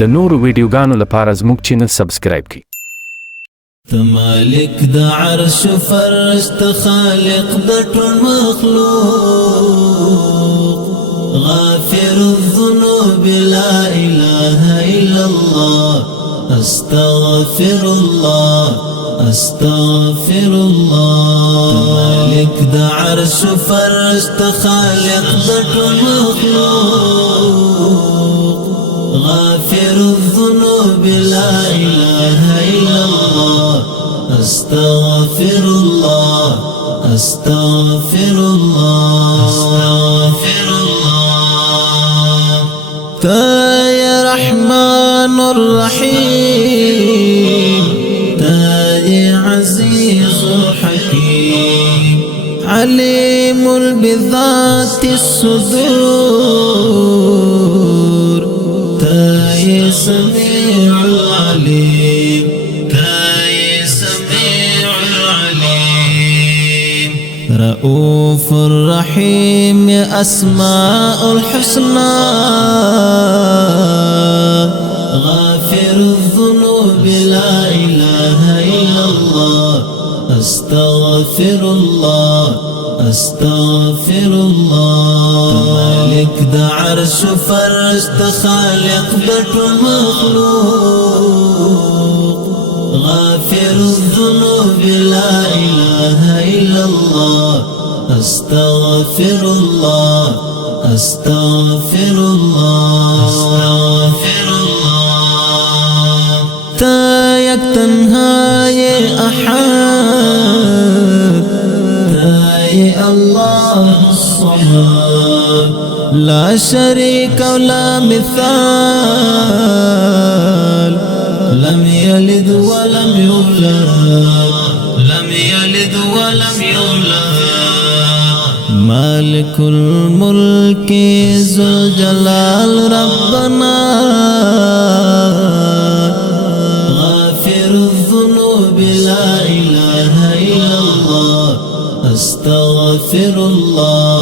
د نورو ویډیوګانو لپاره زموږ چینل سبسکرایب کړئ. ته مالک د عرش فرشت خالق د ټول مخلوق غافر الذنوب لا اله الا الله استغفر الله استغفر الله. مالک د عرش فرشت خالق د ټول مخلوق غافر الذنوب لا اله الا الله استغفر الله استغفر الله استغفر الله. تا يا رحمن الرحيم تا يا عزيز الحكيم عليم بذات الصدور تا يا سميع العليم تا يا سميع العليم رؤوف الرحيم يا أسماء الحسنى غافر الذنوب لا إله إلا الله استغفر الله استغفر الله. مالك دا عرش فرشت خالق دا ټول مخلوق غافر الذنوب لا إله إلا الله استغفر الله استغفر الله استغفر الله. تا یک تنها یہ احد تا یہ اللہ الصمد لا شريك ولا مثال لم يلد ولم يولد لم يلد ولم يولد. مالك الملك ذو الجلال ربنا غافر الذنوب لا إله إلا الله استغفر الله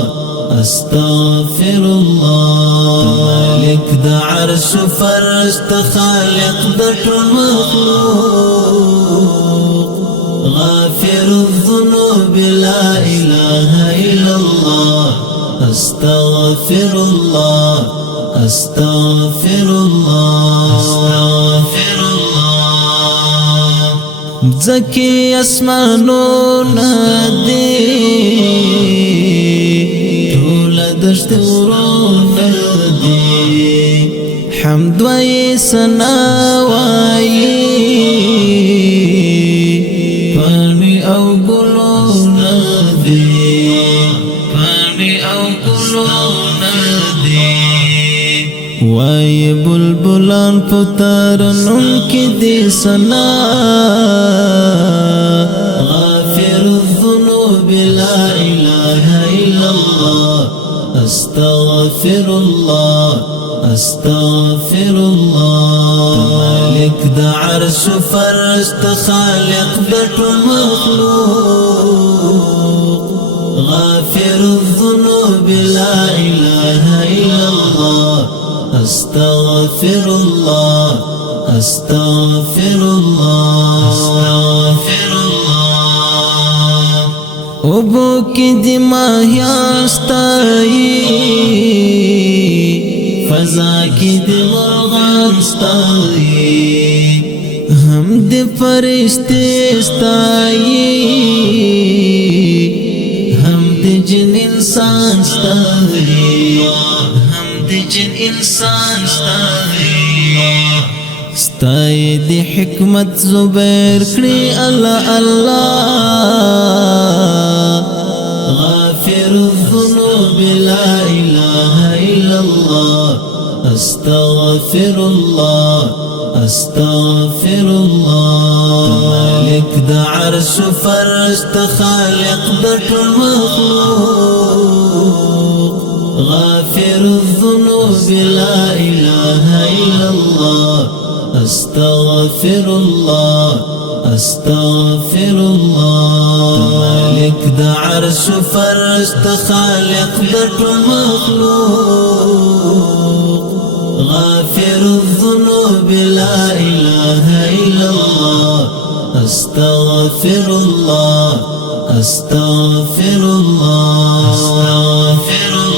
استغفر الله. مالك دا عرش فرشت خالق دا ټول مخلوق غافر الذنوب لا إله إلا الله استغفر الله استغفر الله استغفر الله. زكي اسمانونا دي دشت ورونه دي حمد وي ثنا وي پانی او ګلونه دي پانی او ګلونه دي وي بلبلان پترنن کی دي ثنا غافر الذنوب لا اله الا الله استغفر الله استغفر الله. مالك دا عرش فرشت خالق دا ټول مخلوق غافر الذنوب لا إله إلا الله استغفر الله استغفر الله استغفر الله. اوبو کی دی ماہیان ستائی فضا کی دی مرغان ستائی ہم دی فرشتے ستائی ہم دی جن انسان ستائی ہم دی جن انسان ستائی ستائی دی حکمت زبیر کری اللہ اللہ غافر الذنوب لا إله إلا الله استغفر الله استغفر الله. مالك دا عرش فرشت خالق دا ټول مخلوق غافر الذنوب لا إله إلا الله استغفر الله استغفر الله. مالك دا عرش فرشت خالق دا ټول مخلوق غافر الذنوب بلا إله إلا الله أستغفر الله أستغفر الله أستغفر الله